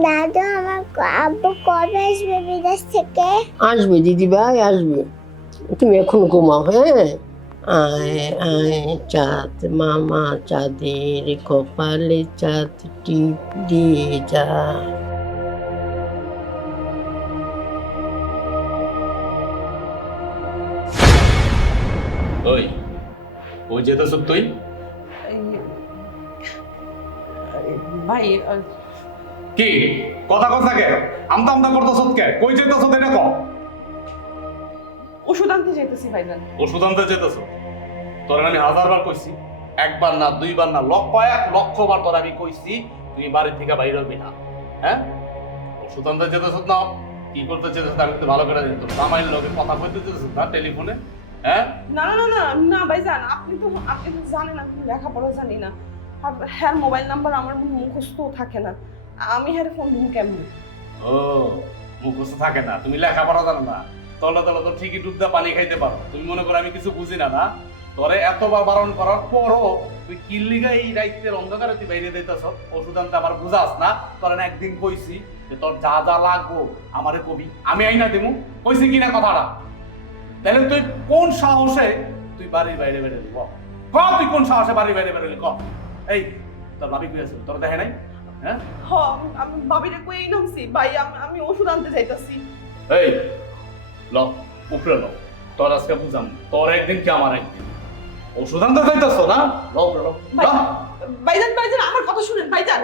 দাদু আমার আব্বু কবে আসবে বিদেশ থেকে? আসবে দিদি ভাই আসবে, তুমি এখন ঘুমাও। হ্যাঁ, আয় আয় চাঁদ মামা চাঁদের কপালে চাঁদ টিপ দিয়ে যা। ওই ওই যেতেছ তুই? ভাই কি কথা কথা কে আমতা আমতা করতেছ কে? কই যেতেছ এটা ক। ওষুধ আনতে যেতেছি ভাইজান। ওষুধ আনতে যেতেছ? তোর আমি হাজারবার কইছি, একবার না দুইবার না এক লক্ষবার তোর আমি কইছি তুই বাড়ি থেকে বাইরে হবি না। হ্যাঁ, ওষুধ আনতে যেতেছ না কি করতে যেতেছ আমি তো ভালো করে জানি। তোর জামাইয়ের লগে কথা কইতে যেতেছ না টেলিফোনে? হ্যাঁ না না না না না ভাইজান, আপনি তো জানেন আমি লেখাপড়া জানি না। আর হ্যাঁ মোবাইল নাম্বার আমার মুখস্থ থাকে না, আমি হ্যাঁ ফোন দিব কেমন? ও, মুখস্থ থাকে না, তুমি লেখাপড়া জানো না, তলে তলে তো ঠিকই ডুব দিয়ে পানি খাইতে পারো। তুমি মনে করো আমি কিছু বুঝি না? না, তোরে এতবার বারণ করার পরও তুই কিল্লিগা এই রাইতের অন্ধকারে তুই বাইরে দিতেছ ওষুধ আনতে। আবার বুঝাস না তোর না একদিন কইছি যে তোর যা যা লাগবো আমারে কবি, আমি আইনা দেবো। কইছি কিনা কথাটা? তাহলে তুই কোন সাহসে তুই বাড়ির বাইরে বেরোলি ক? তুই কোন সাহসে বাড়ির বাইরে বেরোলি ক? এই তোর ভাবি কই আছে? তোর দেখে নাই? হ্যাঁ, হ আমি ভাবিরে কই নামছি ভাই, আমি ওষুধ আনতে যাইতাছি। এই ল উপরে ল, তোর আজকে বুঝাম, তোর একদিন কি আমার একদিন। ওষুধ আনতে চাইতেছ না? ল উপরে ল। ভাই ভাইজান ভাইজান আমার কথা শুনেন ভাইজান।